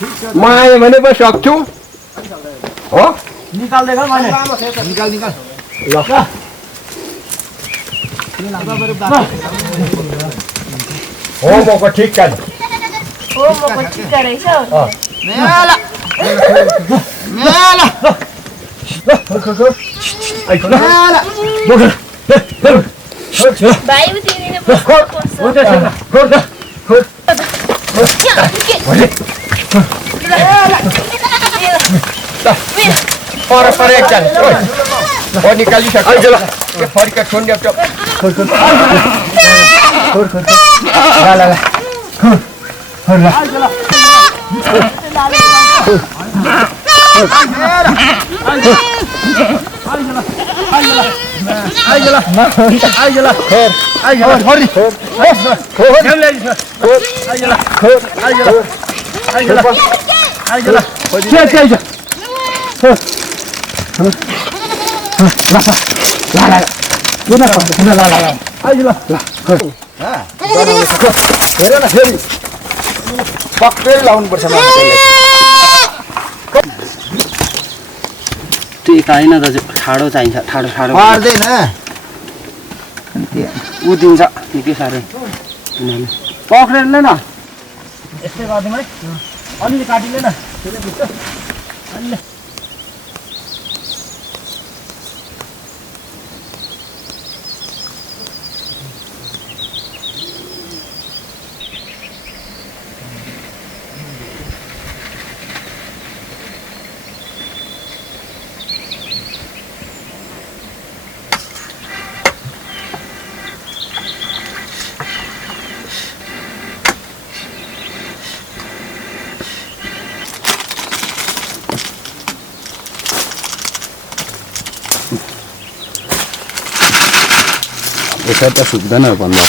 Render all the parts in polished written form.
म आएँ भने पो सक्छु हो निकाल्दै गर मैले निकाल ल हो मको ठिक छ हो मको ठिक रहेछ मेला मेला भाइ उतिने पर एकजना हो निकालिसक्यो ल फर्का छोड्ने पक्कै लाउनुपर्छ त्यो होइन दाजु ठाडो चाहिन्छ ठाडो ठाडो पार्दैन उदिन्छ निकै साह्रै पक्रेर नै न यस्तै गरिदिउँ है अलिअलि काटिले न अलि यसरी त सुक्दैन भन्दा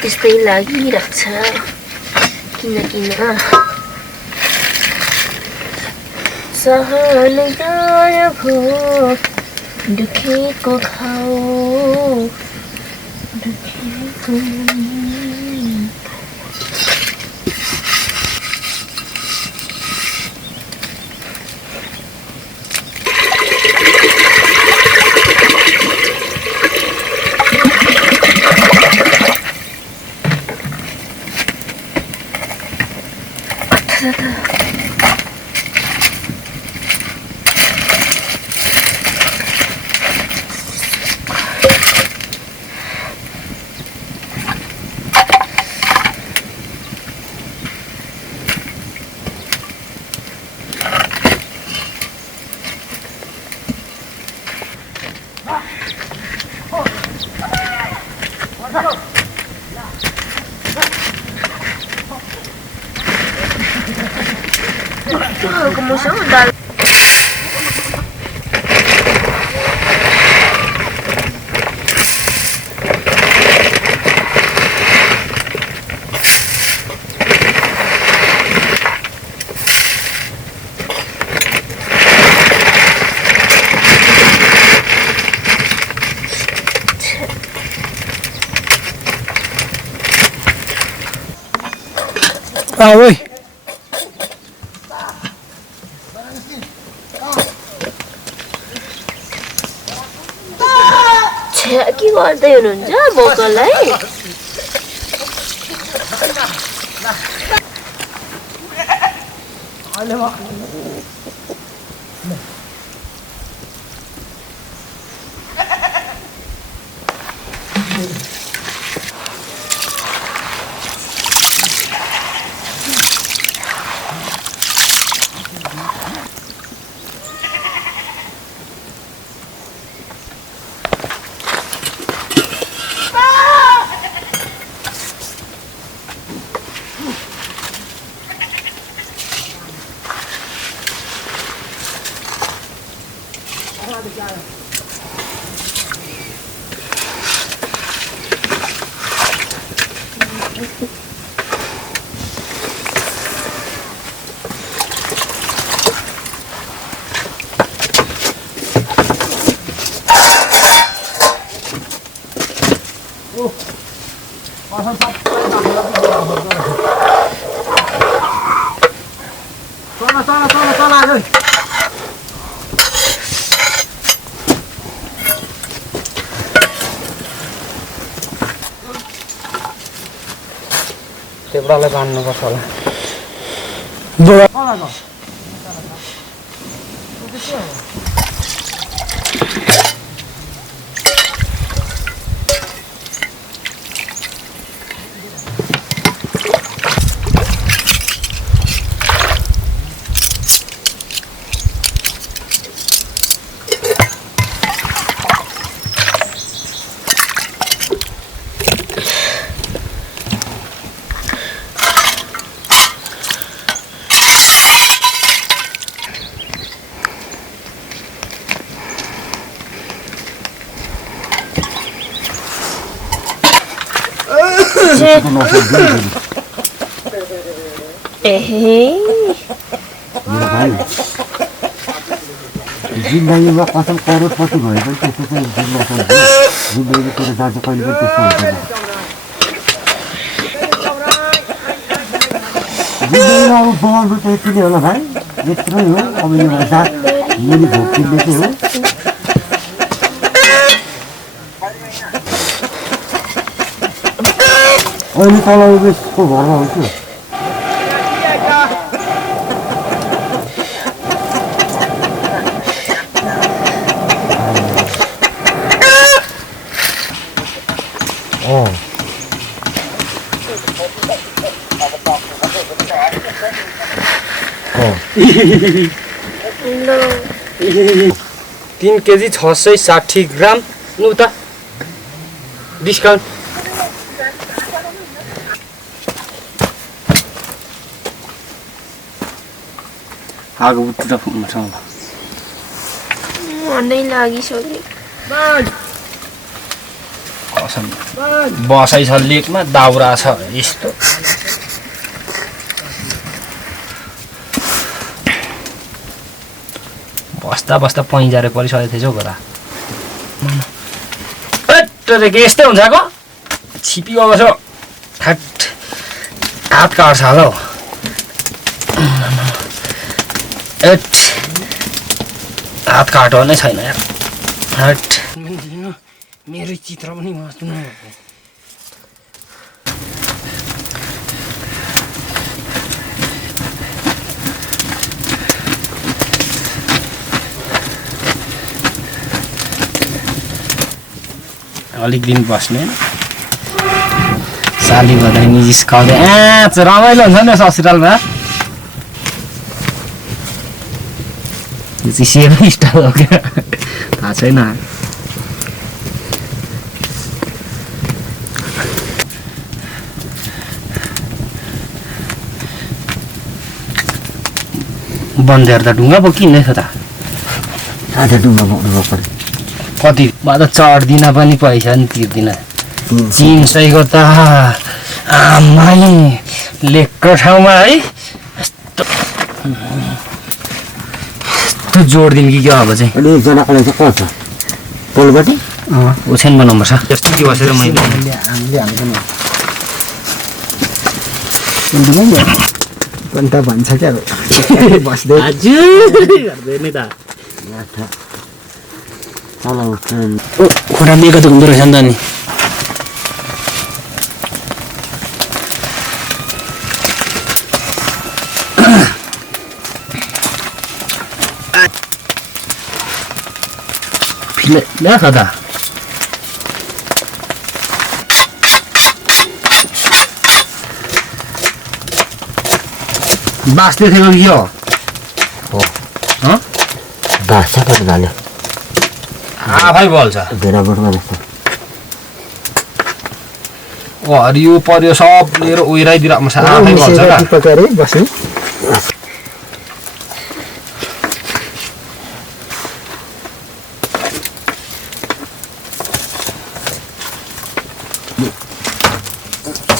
त्यस्तै लागिरहेको छ किन सहलै गाय भो दुखेको खाऊ दुखेको como son dal ओइ के गर्दै हुनुहुन्छ बोकललाई एउटालाई बाँध्नुपर्छ होला जिन्दगीमा कसम करोडपति भए पनि त्यस्तो चाहिँ जिन्दगी कुरो जान्छ कहिले पनि त्यस्तो हुँदैन जिन्दगीमा अब बगाउनु त यति नै होला भाइ यत्रै हो अब यो जात मुनि भोग्टिने चाहिँ हो अहिले तल उयसको घरमा हुन्छु तीन केजी 660 ग्राम नु त डिस्काउन्ट आगो उठ्नु त फुट्नुपर्छ मनै लागिसक्यो बसाइ छ लेकमा दाउरा छ यस्तो बस्दा बस्दा पैँजारे परिसकेको थिएछ हौ घोरा यस्तै हुन्छ को छिपी गएको छ ठ्याट हात काट्छ होला हौ हात काटो नै छैन यार हट मेरो चित्र पनि बस्नु अलिक दिन बस्ने साली भदै जिस्काउँदै रमाइलो हुन्छ नि ससुरालमा यो चाहिँ सेम स्टाइल हो क्या थाहा छैन बन्देर त ढुङ्गा पो किन्दैछ त ढुङ्गा बोक्नु पर्यो कति म त चढ्दिन पनि पैसा नि तिर्दिन 300 को त आमाई लेकको ठाउँमा है यस्तो जोडिदिनु कि क्या अब चाहिँ अनि एकजनाको लागि चाहिँ कहाँ छ पोलपट्टि ओछ्यानमा नम्बर छ त्यस्तो के बसेर मैले अन्त भन्छ क्या बस्दै गर्दै नि त खुट्टा दिएको त हुँदो रहेछ नि त नि ल्या खदा बाँच्दै थियो कि हो बाँच्छ कति भाल्यो आफै बल्छ भेडाबोटमा जस्तो हरियो पर्यो सब लिएर उहिराइदिएर आफै बल्छ बस्नु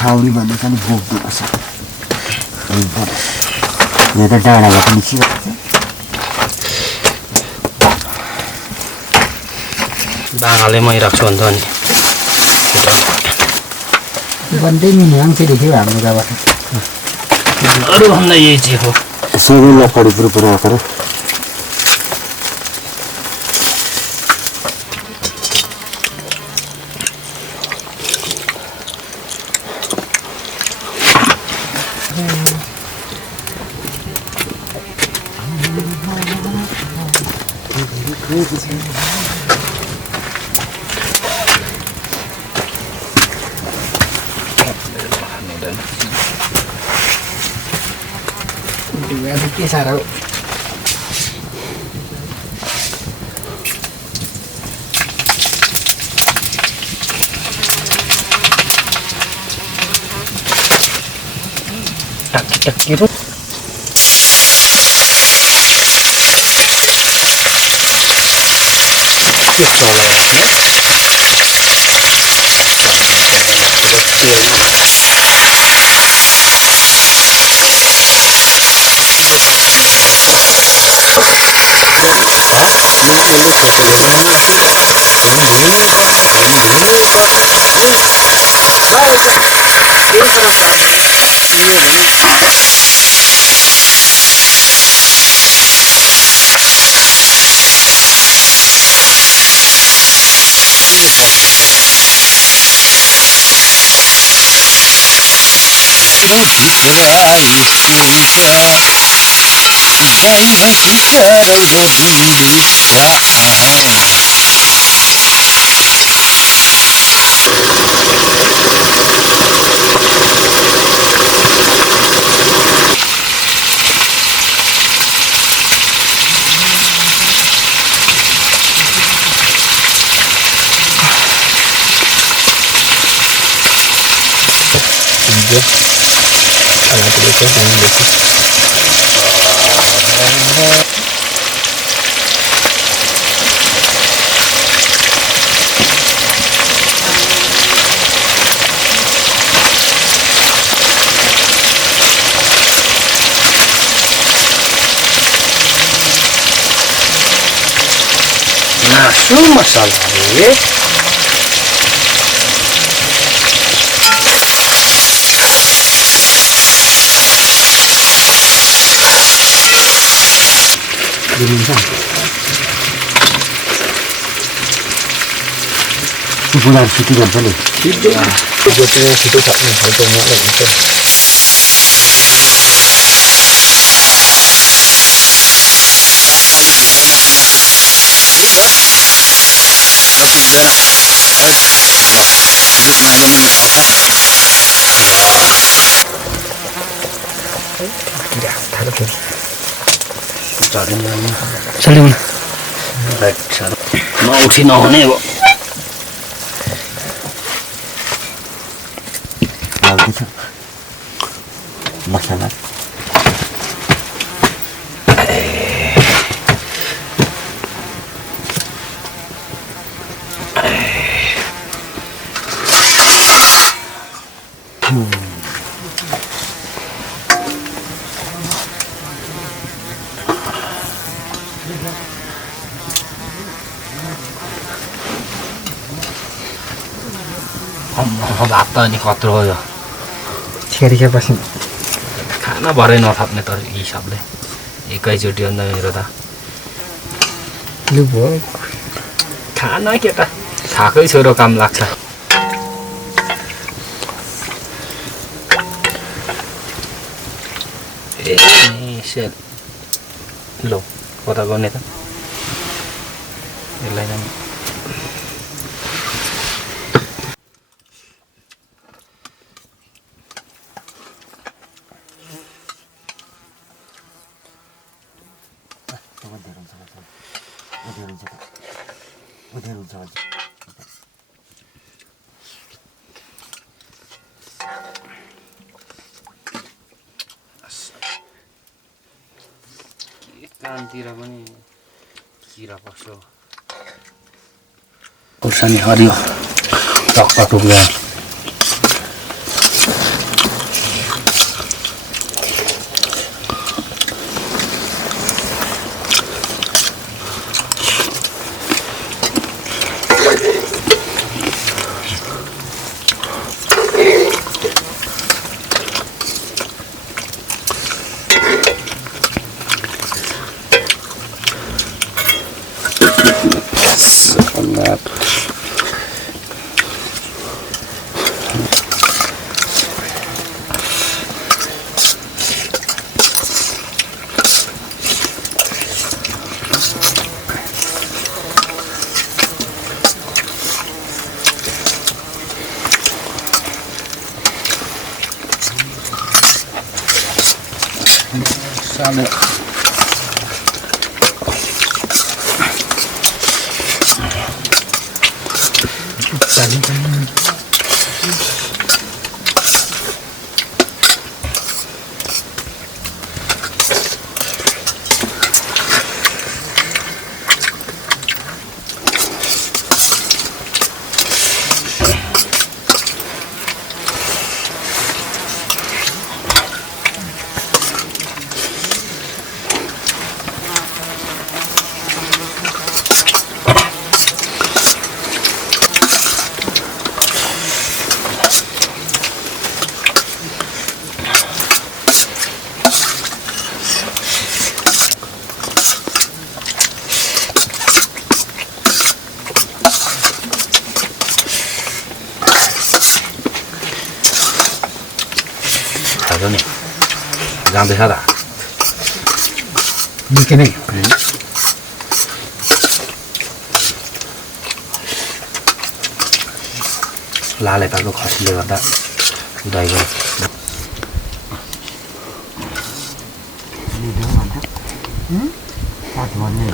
छाउरी भन्ने पनि बोक्नु पर्छ यहाँ त डाँडाबाट निस्किरहेको छ बाँगाले मै राख्छु अन्त अनि बन्दै मिल्ने आउँछ देख्यो हाम्रो गाउँबाट अरूभन्दा यही चाहिँ हो सबैलाई परिपुर पुऱ्याएको र के साह्रो टक्की रो यस्तो होला Nasu masala ये बुढाहरू छुट्टी गर्छ नि छिटो सक्ने फोटो मलाई हुन्छ चल्यो नउठी नहुने अब हाल्दैछ मसला भात त अनि कत्रो हो यो छेरिखेपछि खाना भरै नथप्ने त हिसाबले एकैचोटि अन्त मेरो त लु भयो खाना केटा खाएकै छोरो काम लाग्छ ए सेल लो कता गर्ने त यसलाई नै उधर हुन्छ कानतिर पनि किरा पस्यो खुर्सानी हरियो टक्क टुक्यो चाँडै नि जाँदैछ त निकै नै लाले पाको खसीले गर्दा दही साथी भन्ने